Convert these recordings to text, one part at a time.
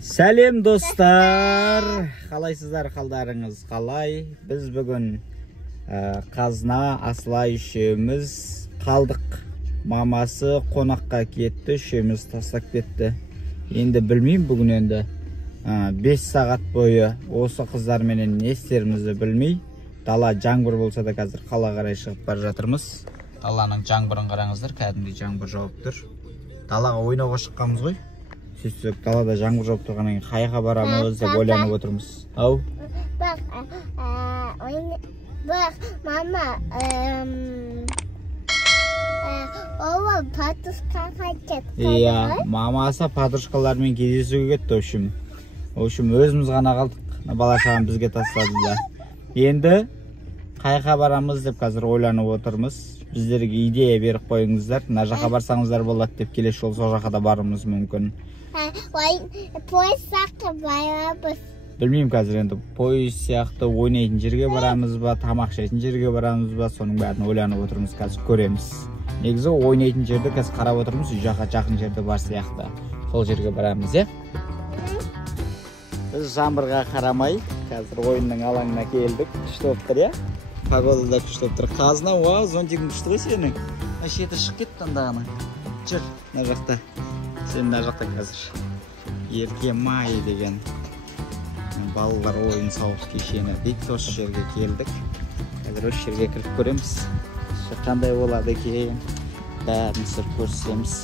Сәлем достар, қалайсыздар, қалдарыңыз қалай? Біз бүгін Қазына Аслай үшеуміз қалдық. Мамасы қонаққа кетті, үшеуміз тастап кетті. Енді білмеймін, бүгін енді 5 сағат бойы осы қыздарменен не істерімізді білмей, дала жаңбыр болса да қазір қала қарай шығып бара жатырмыз. Даланың жаңбырын қараңыздар, кәдімгідей жаңбыр жауып тұр. Далаға ойнауға шыққанбыз ғой. Сөйтсек, далада жаңбыр жауып тұрғаннан кейін қайға барамыз деп ойланып отырмыз. Ау? Бақ, мама, ола подружкаға кетті. Иә, мамасы подружкалармен кездесуге кетті, в общем, өзіміз ғана қалдық. Бала шағам бізге тастады да. Енді қайға барамыз деп қазір ойланып отырмыз. Біздерге идея беріп қойыңыздар. Мына жаққа барсаңыздар болады деп, келесі жол сол жаққа да баруымыз мүмкін. Пойыз сияқты барамыз. Білмеймін қазір енді пойыз сияқты ойнайтын жерге барамыз ба, тамақ жейтін жерге барамыз ба, соның бәрін ойланып отырмыз, қазір көреміз. Негізі ойнайтын жерді қазір қарап отырмыз, үй жаққа жақын жерде бар сияқты. Сол жерге барамыз, е? Біз жаңбырға қарамай, қазір ойынның алаңына келдік. Күшті болып тұр, е? Погода да күшті болып тұр. Қазына, зонтигің күшті ғой сенің. Шеті шығып кетті андағының. Жүр, мына жақта. Сен мына жақта қазір. Ерке май деген балалар ойын сауық кешені дейді. Осы жерге келдік. Қазір осы жерге кіріп көреміз. Қандай болады екен. Бәрін сыр көрсеміз.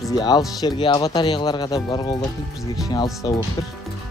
Бізге алыс жерге аватарияларға да бар болатын. Бізге кішкене алыстау болып тұр.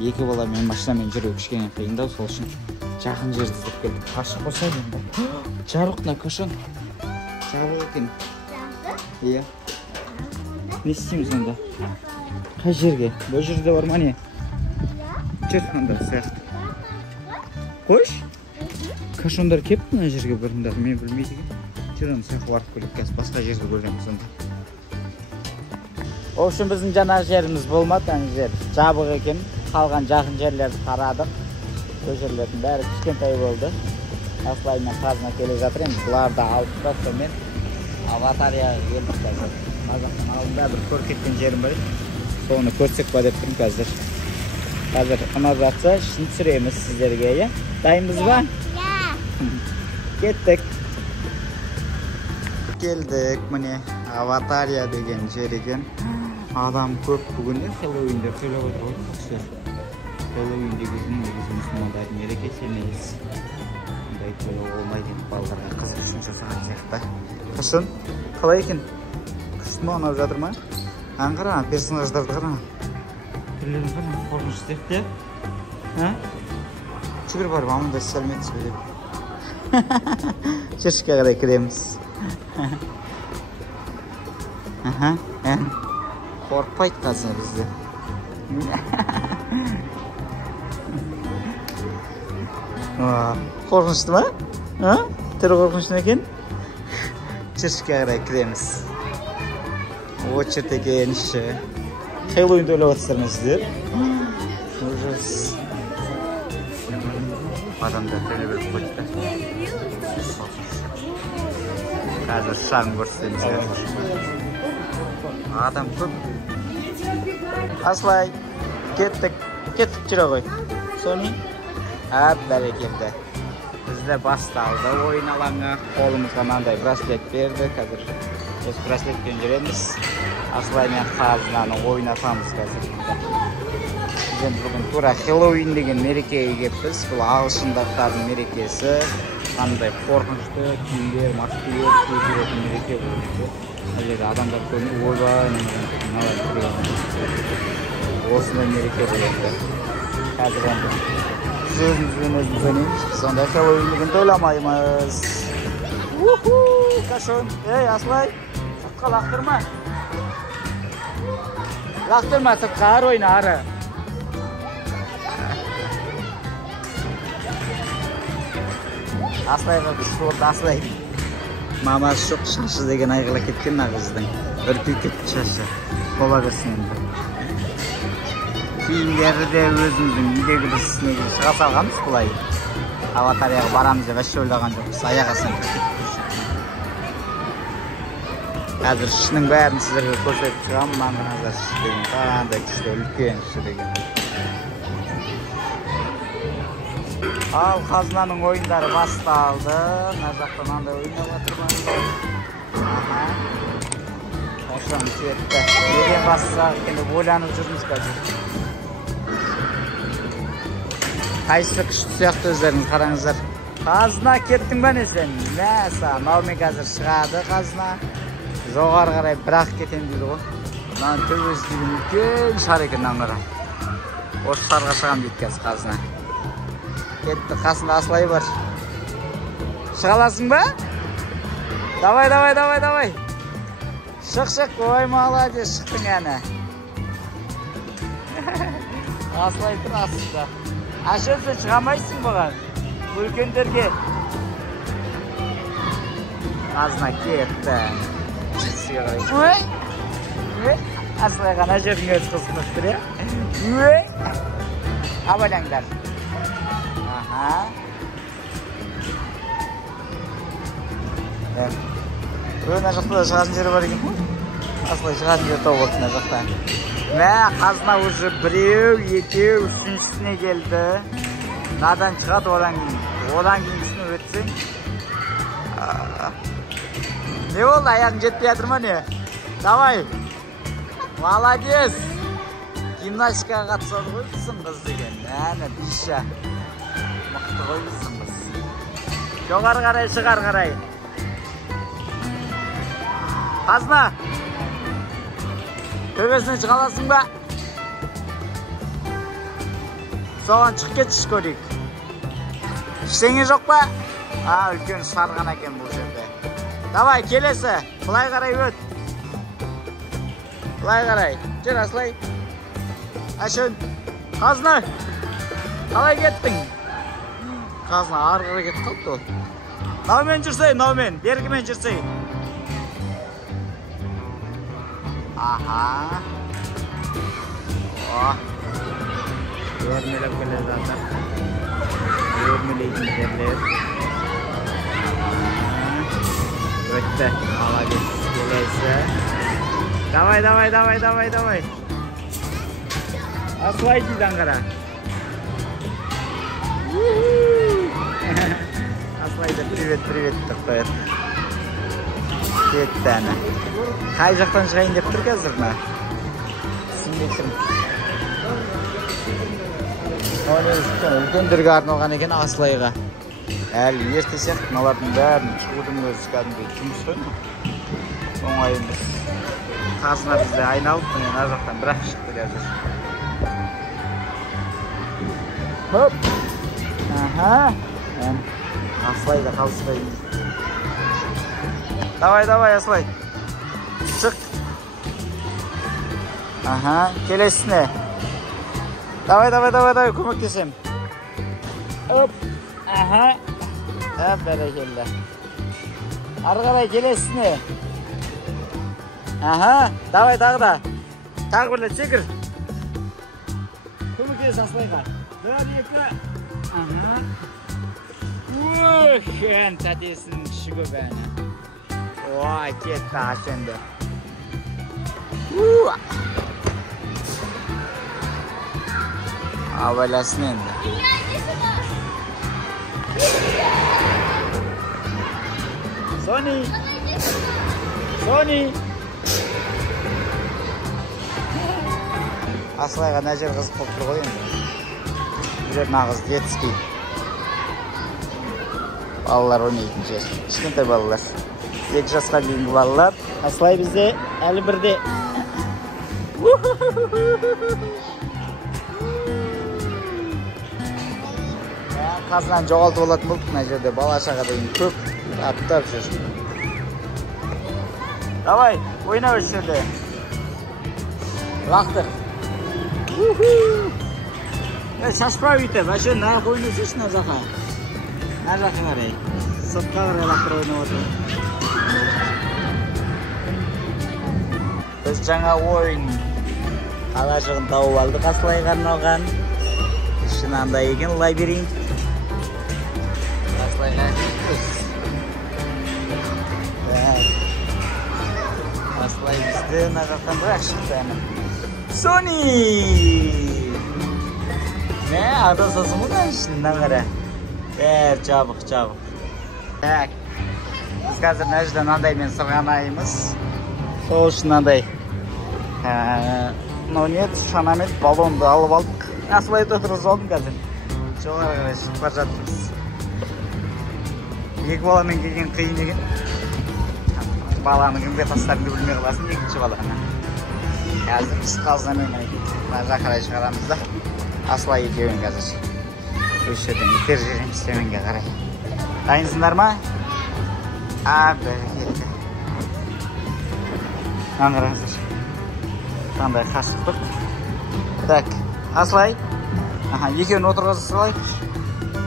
Екі бала мен машинамен жүру кішкене қиындау, сол үшін жақын жерді іздеп келдік. Қашық болса енді. Жарық на көшің. Жабық екен. Иә. Не істейміз онда? Қай жерге? Бұл жерде бар ма не? Жүр онда сияқты. Қойш? Кашондар кепті мына жерге біріндар, мен білмейді екен. Жүр оны сияқты барып көріп қазір басқа жерді көреміз онда. В общем, біздің жаңа жеріміз болмады, ана жер жабық екен. Қалған жақын жерлерді қарадық. Ол жерлердің бәрі кішкентай болды. Аслаймен Қазына келе жатыр енді. Бұларды алып тастаумен аватарияға келдік қазір. Мазақтың алдында бір көріп кеткен жерім бар. Соны көрсек па деп тұрмын қазір. Қазір ұнап жатса ішін түсіреміз сіздерге, е? Дайынбыз ба? Иә. Кеттік. Келдік, міне аватария деген жер екен. Адам көп бүгінде Хэллоуиндер тойлап отыр ғой. Хэллоуин деген мұсылмандардың мерекесі емес. Мұндай тойлау болмайды, балаларға қызық үшін жасаған сияқты. Қашын, қалай екен? Күшті ма, ұнап жатыр ма? Қара, персонаждарды қара. Түрлерін қара, қорқыныш сияқты, е? Жүгір барып, амында сәлеметсіз бе деп. Шешке қарай кіреміз. Қорқпайды қазір бізде. Қорқынышты ма? Түрі қорқынышты ма екен? Шешке қарай кіреміз. Очерт екен іші. Хэллоуин тойлап отырсыздар сіздер? Ужас. Адамдар төлеп өліп қойды. Қазір шағын көрсетеміз. Адам көп. Аслай, кеттік жүре ғой. Сони, бәрекелді. Бізді басталды ойын алаңы. Қолымызға маңдай браслет берді. Қазір осы браслетпен жүреміз. Аслай мен Қазынаны ойнатамыз қазір. Біз бүгін тура Хэллоуин деген мерекеге кеппіз. Бұл ағылшындықтардың мерекесі. Қандай қорқынышты киімдер, маскалар киетін мереке болды. Әлегі адамдар көңіл ойбай, осындай мереке болады. Қазір енді өзімізбен ойнаймыз. Сонда Хэллоуин тойламаймыз. Кашон, Аслай, сыртқа лақтырма. Лақтырма сыртқа, ары ойна, ары. Аслайға күшті орды, Аслай. Мамасы жоқ, шашы деген айғыла кеткен ағыздың. Үрпей кетті шашы. Бола берсін енді. Киімдері де өзіміздің үйдегі біз шыға салғанбыз бұлай. Аватарияға барамыз деп әші ойлаған жоқпыз. Аяқ астынан Hazır işinin bärini sizlerge körsötüp çygamyn. Mana nazar işlegen qanday kişi ulken işlegen. Al Kaznanyň oýundary bastaldy. Nazakdan anda oýnap atyrman. Aha. Oşan çetde. Neden bassak, endi boylanyp jurmyş gazet. Qaysı kış tusyakdy özleriňiz karaňyzlar. Kazna ketdiňmi sen? Näsa, Naomi hazır çygady Kazna. Jogar garay birak keten diýdi go. Lan töwüzdigin ulken şar ekenden gara. Oş sarga çygam diýdi Kazna. Ketdi kasında Aslay var. Çıkalasın mı? Davay. Çık. Oy молодец, çıktın yani. Aslay dur aslında. Aşağısı çıkamayısın bana. Ülkenderge. Kazna ketdi. Oy. Aslay kana жерin öz kısmıktır ya. Oy. Abalanglar. Aha. Evet. Böyle najaqda çıkan jeri var eкен. Aslında çıkan jeri topuk najaqda. Ve Kazna уже birew, ekew, üçüncüsüne geldi. Nadan çıkat odan keyingisini ötsin. Ne oldu ayağın jetpey atırma ne? Davay. Молодец. Gimnastikaga katışan koymuşsun kız degen. Yani bişe. Mıqtı koymuşsun kız. Jogar garay, çıgar garay. Kazna. Töbesine çıkalasın ba? Soğan çık ketiş koyuk. İşteňiz yok ba? Ha, ulken sargan eken bu jerde. Davay kelesi. Bulay garay öt. Bulay garay. Jür Aslay. Aşın. Kazna. Kalay kettin. Kazna argara ketip kalpdy o. Namen jursay, namen. Bergi men jursay. Aha. Oh. Görmelep gele zaten. Görmeleydim derler. Ötte. Молодец. Gelese. Davay. Aslay deydi Ankara. Aslay da привет деп koyar. Ketdi ana. Qay jaqdan chiqayin deb turk hazırna. Sinbektim. Ulkendirge arnalgan eken Aslayga. Äli ertesek munalardyň bärini çygudyň özü kadymgy jumyş goýma. Oňay emas. Kazna bizde aynalyp menen ar jaqdan birak çykdy hazır. Hop. Aha. Aslay da kalsın. Davay Aslay. Çık. Aha, kelesine. Davay, kömekleşem. Hop. Aha. Hop, berekelle. Argaray kelesine. Aha, davay dağda. Tag birle çekir. Kömekleş Aslayga. 1 2. Aha. Sen tadesin kişi göbeğine. Vay ketdi aşende. Avalasın endi. Sony. Aslayga najer kızık bolup tur koyun. Birer nagız detski. Balalar oynayın jer. Kichkintoy balalar. 7 yaşga deyingi balalar. Aslay bizde 51'de. Kaznan jogaltyp bolat boldup mына jerde bala çaga deyin köp attar jür. Davay, oyna şu jerde. Vaqtır. Şaşpay ütep, aşağı ne oynuyorsun nazaha? Nazaha garay. Sotqa garay laqtır oynap otur. Biz жаңа oyun alajığın taup aldık Aslayga arnalgan. Şunanda eken labirint. Aslayga. Asılay bizde nazardan bırak çıktı hemen. Sony! Ne? Ada sazımı da işinden göre. Ver çabuk çabuk. Tak. Biz hazır Necden andaymen sırganayımız. Soğuşunanday. Noniyet, şanamet, balondu alıp aldık. Asılay otururuz oldum hazır. Çok arkadaş, başlattınız. İlk balanın gelgen kıyın egen. Balanın kimde taslarını bilmeye kalasın, ikinci balana. Hazır biz kalsın hemen. Rakıray çıkaramızda. Asılay ekevin hazır. Üçeden iterceğim istemen karay. Dayınsınlar mı? Bereketli. Nangır hazır. Qanday qasıqlık. Tak. Asılay. Aha, ekevini oturgazı sıralayık.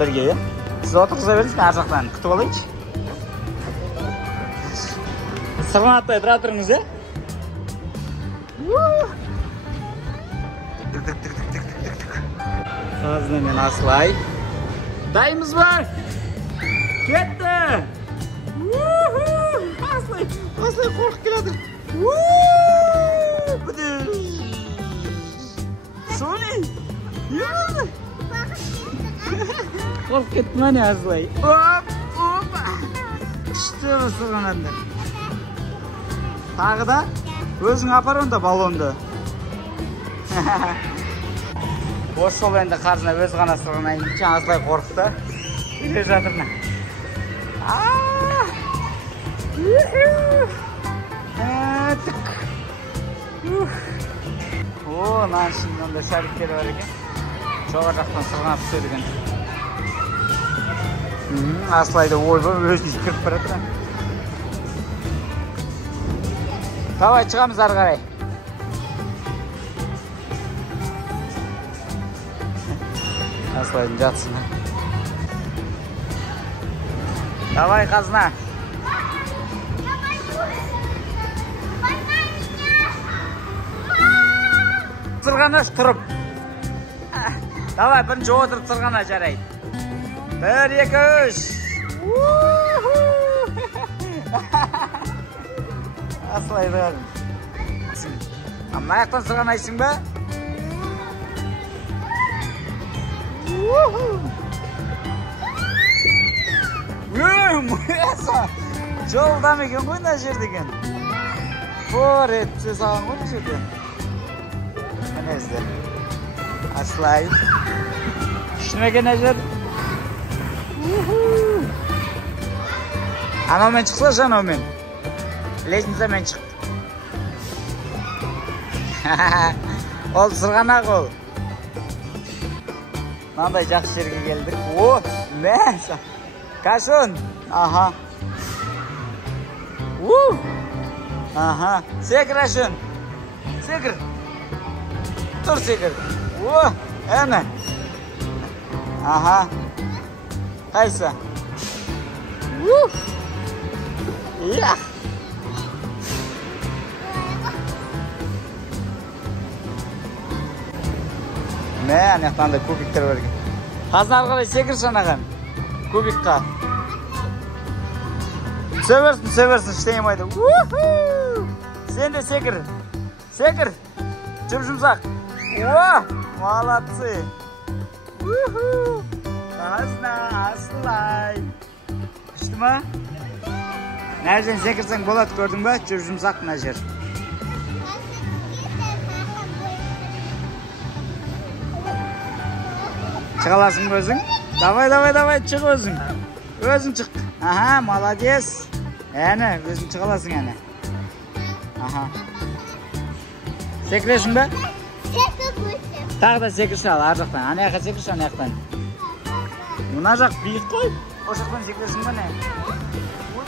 Birge ya. Siz oturgıza veriniz, ben arzaqdan kutub alayım. Sırgın atlayıp turunuz ya. Tık tık tık tık tık tık tık. Ağzına men Asılay. Dayımız var. Ketdi. Asılay korkup keladir. Sony. Yürü. Korkup ketdi mani Asılay. Hop hop. İşte ısırganandır. Tağı da özün apar onda balondu. Boş sol endi qarzına öz gana sırgınayın için Asılay korktu. Ile jatırna. Lan şimdi onda şerikleri var eken. Çok ajaqtan sırgınap düşöd eken. Asılay da oyba özünüz kirip baradır. Davay çıkamız ары қарай. Asılay жатсын. Давай қазына. Сырғанаш тұрып. Давай бірінші отырып сырғана жарайды. 1, 2, 3. Asılay da. Amma ayaqtan sırğanayсың ба? Жолдам екен ғой мына жер деген. Рет түсе салған ғой бұл жерде. Міне іздер. Asılay. Күшінмеген әжер. Анаумен шықса жанаумен. Лестницамен шық. Ол сырғанақ ол. Мынандай жақсы жерге келдік. О, мәш. Кашун. Аха. Аха. Секір Ашун. Секір. Тұр секір. О, әні. Аха. Қайсы. Иә. Ne, anahtan da kubikler var. Қазір ары қарай секір шанаған. Кубикқа. Сөверсін, іштеймайды. Сен де секір. Секір. Жұп-жұмсақ. О, молодцы. Қазына, Асылай. Күшті ма? Нәр жерден секірсең болады, көрдің ба? Жұп-жұмсақ мына жер. Çıkalasın özün. Davay çık özün. Özün çık. Aha, молодец. Yani özün çıkalasın yani. Aha. Sekreşin be? Sekreşin. Tağ da sekreşin al arjaqtan. Anayaqqa sekreşin anayaqtan. Muna jaq biyiq qoy. O jaqtan sekreşin be ne?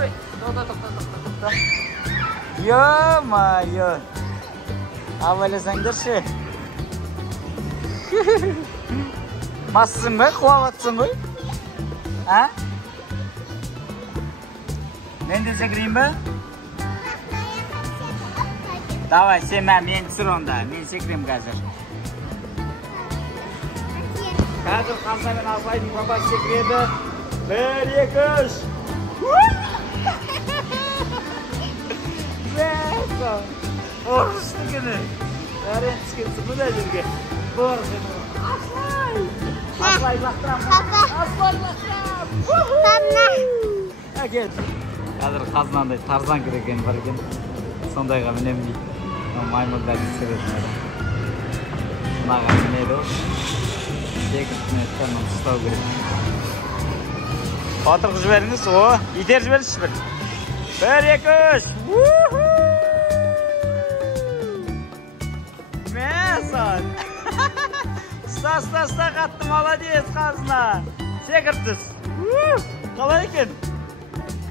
Oy, to'xta. Yo. Avvalasangdirchi. Massın be, kuvatsın be. Ha? Ben de sekreyim be. Davay, sen ben sür onda. Ben sekreyim hazır. Hazır kalsa ben Asılay'ın babası sekreydi. 1, 2, 3. Aslan. Borçlu günü. Öğrenci gelsin bu da jirge. Borçlu. Aslay. Aslay baktıram. Aslan baktıram. Gel. Қазір қазынандай тарзан кереген бар екен. Сондайға мінем дейді. Маймылдарды сіретін еді. Мынаға мінеді ол. Секіртіне тәнін ұстау керек. Отырғыз жіберіңіз. О, итер жіберіңіз бір. 1, 2, 3. Мәсан. Ұста қатты, молодец қазына. Секіртіз. Қалай екен?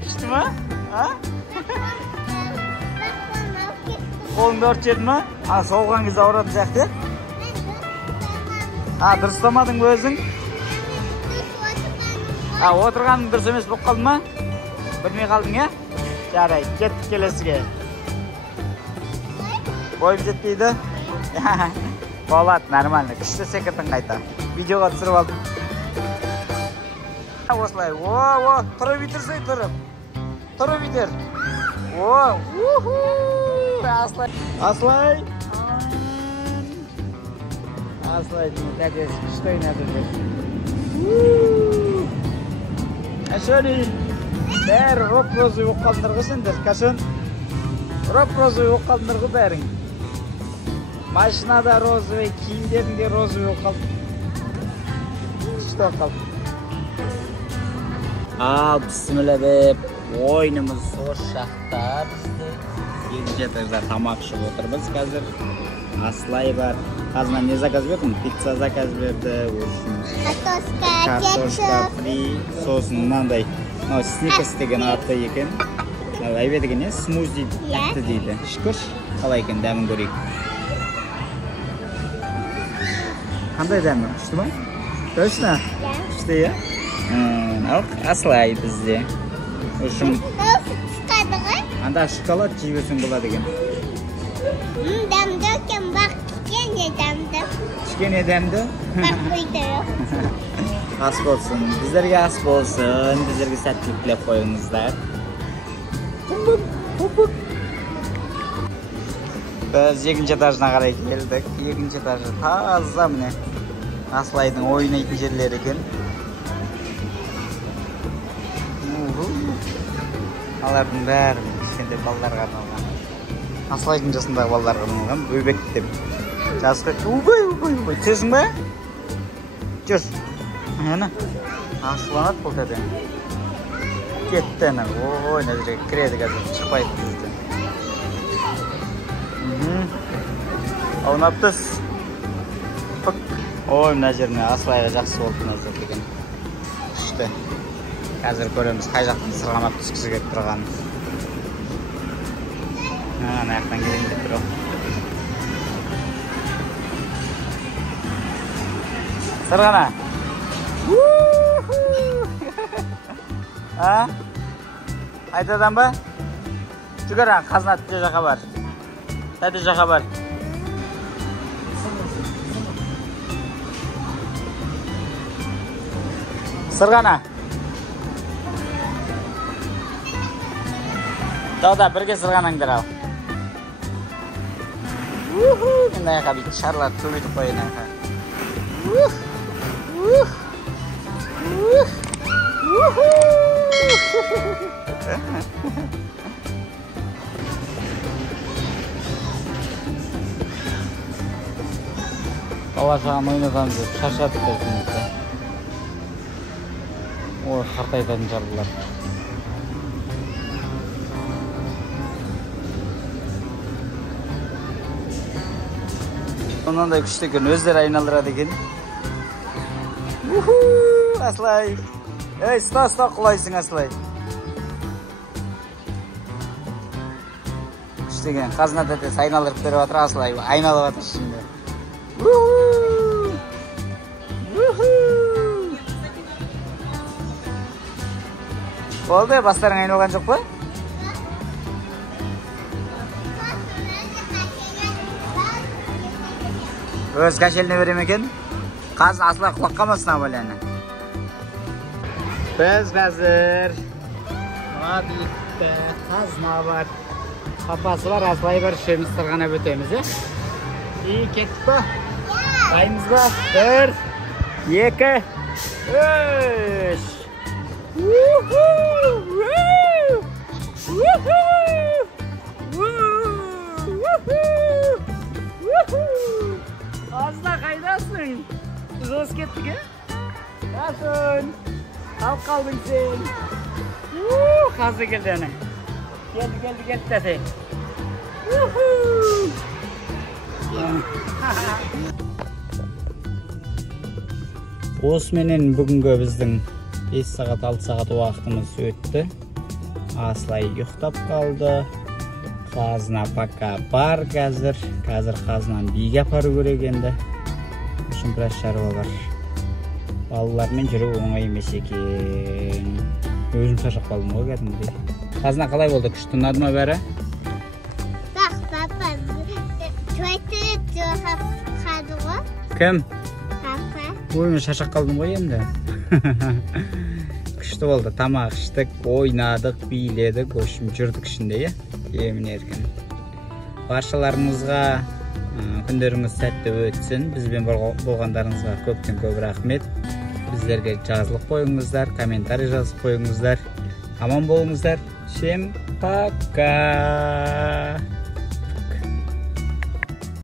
Күшті ма? Қолыңды өрт жеді ма? Соғылған кезде ауыратын сияқты? Дұрыстамадың ба өзің? Отырғаның дұрыс емес болып қалды ма? Білмей қалдың, е? Жарайды, кеттік келесіге. Бойым жетпейді? Болады, нормально. Күшті секіртің қайта. Видеоға түсіріп алдым. Осылай, тұрып битерсей тұрып. Тұрып битер. Аслай. Аслай. Аслай, кәдес, күшті ойнады. Әшөні, бәрі роп-розы оққалдырғы сендер, кәшін. Роп-розы оққалдырғы бәрің. Машинада розы, киімдерінде розы оққалды. Күшті оққалды. Бісмілі деп, ойнымыз соғыш шақта бізді. Екінші этажда тамақ ішіп отырмыз қазір. Аслай бар. Қазына не заказ бердім? Пицца заказ берді. Картошка фри. Сосын мынандай. Сникерс деген атты екен. Айбе деген не? Смузи тәтті дейді. Шүкір. Қалай екен, дәмін көрейік. Қандай дәмі? Күшті ма? Точно? Күшті, е? Аслай бізде. Анда шоколад жейбесің болады екен. Дәмді екен, бақ, кішкене дәмді. Кішкене дәмді? Бақ қойды. Ас болсын, біздерге ас болсын, біздерге сәттілік тілеп қойыңыздар. Біз екінші этажына қарай келдік. Екінші этажы таза міне. Аслайдың ойнайтын жерлері екен. Алардың бәрі кішкентай балаларға арналған. Аслайдың жасындағы балаларға арналған бөбек деп. Жасқа убай. Түсесің бе? Жүр. Әні. Асланат бұл кәден. Кетті әні. Ой, мына жерге кіреді қазір. Шықпайды бізден. Аунап түс. Ой, мына жеріне Аслайға жақсы болды мына жер деген. Күшті. Қазір көреміз қай жақтан сырғанап түскісі келіп тұрған. Ана жақтан келейін деп тұр. Сырғана. Айтадан ба? Жүгір, қазына тіте жаққа бар. Тәте жаққа бар. Сырғана. Дауда, бірге сырғанаңдар ал. Мен аяқа бейт шарлар көбетіп қойын аяқа. Бала-шағаны ойнатамыз деп шаршатып берсіңізді. Ой, қартайтатын жарлылар. Онандай күшті екен, өздері айналдырады екен. Аслай. Ей, ұста құлайсың, Аслай. Күшті екен, қазына тәтесі айналдырып беріп жатыр, Аслай. Айналып жатыр şimdi. Болды, бастарың айналған жоқ па? Өз кәшеліне берем екен. Қазір Аслай құлақ қалмасын абаләні. Біз қазір Мадидте қазына бар. Папасы бар, Асылай бар, үшеуміз сырғанап өтеміз, И, кеттік па? Дайынбыз ба? 1, 2, 3. Azda қайдасың? Biz өз кеттік, Яшын! Қалып қалдың сен. Қазы келді әне. Келді дәсе. Осыменен бүгінгі біздің 5 сағат 6 сағат уақытымыз өтті. Асылай ұйықтап қалды. Қазына пока бар қазір. Қазір қазынан биге апару керек енді. Үшін біраз шаруа бар. Балалармен жүру оңай емес екен. Өзім шаршап қалдым ғой кәдімгідей. Қазына қалай болды? Күшті ұнады ма бәрі? Бақ, папа, төйтіріп қалды ғой. Кім? Папа. Ой, мен шаршап қалдым ғой енді. Күшті болды. Тамақ іштік, ойнадық, биледік, өшім жүрдік ішінде, емін еркін. Баршаларыңызға күндеріңіз сәтті өтсін. Бізбен болғандарыңызға көптен көп рахмет. Біздерге жазылып қойыңыздар, комментарий жазып қойыңыздар. Аман болыңыздар. Всем пока.